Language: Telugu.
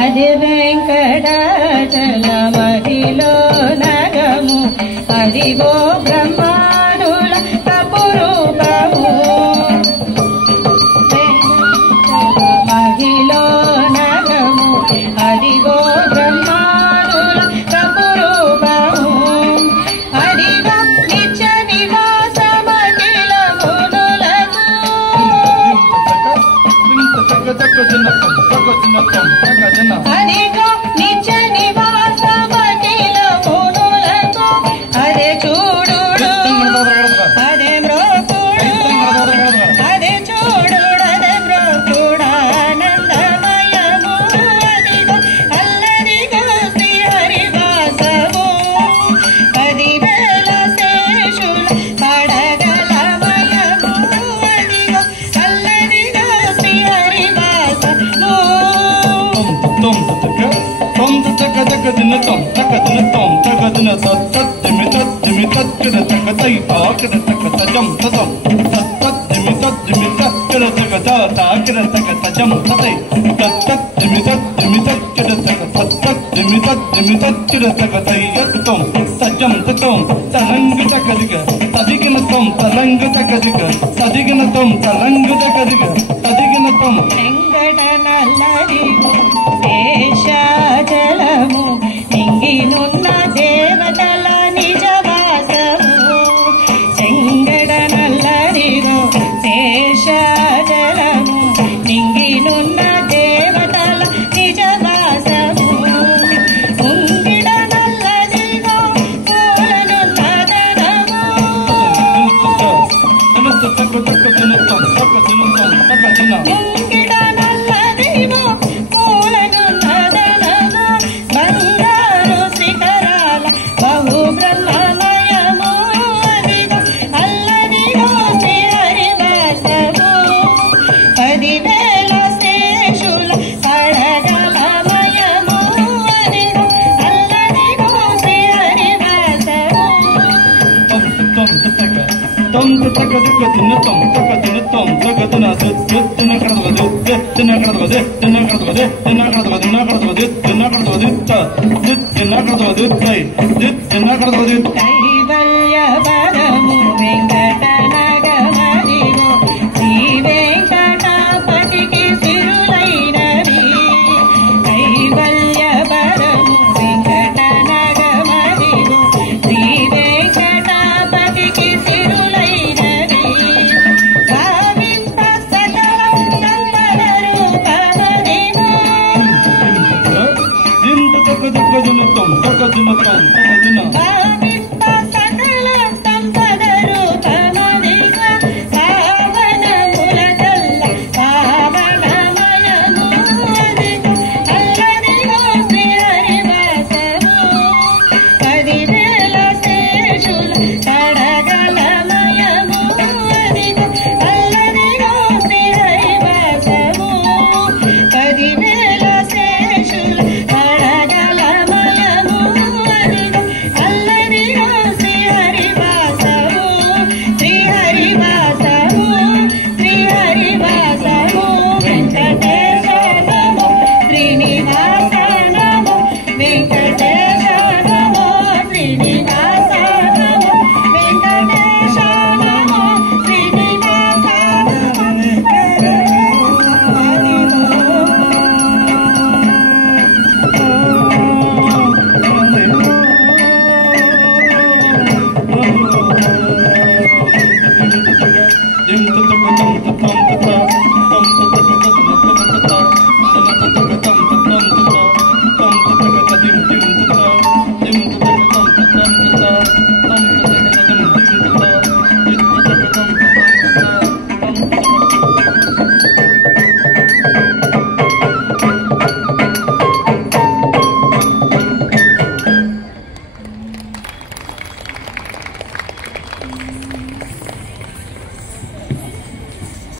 అది వెంకటాచలమదిలో నగము అదిగో బ్రహ్మానుల తపురూపము మహిలో నగము అదిగో బ్రహ్మానుల తపురూపము అదిగో నిత్య నివాసమఖిల మునులకు అదిగో నిత్య నివాసమఖిల మునులకు అదే చూడు అదే మ్రోకుడు అదే చూడు అదే మ్రోకుడు ఆనందమయము అదిగో అల్లరిగో శ్రీహరివాసము 10,000 శేషుల పడగలమయము అదిగో అల్లరిగో శ్రీహరివాసము వెంకటనల్లరిగో శేషాచలము నింగినున్న దేవతల నిజవాసము చెంగడనల్లరిగో శేషాచలము నింగినున్న దేవతల నిజవాసము ఉంగిడనల్లరిగో పూలనున్న ధనము ఉంగిడనల్లరిగో పూలనున్న ధనము బంగారు శిఖరాల బహు బ్రహ్మమయము అదిగో అల్లరిగో శ్రీహరివాసము 10,000 శేషుల పడగలమయము అదిగో అల్లరిగో శ్రీహరివాసము కైవల్యవరము వెంకటనగమదిగో శ్రీ వెంకటాపతికి సిరులైనవి కైవల్యవరము వెంకటనగమదిగో శ్రీ వెంకటాపతికి సిరులైనవి భావింప సకల సంపద రూపమదిగో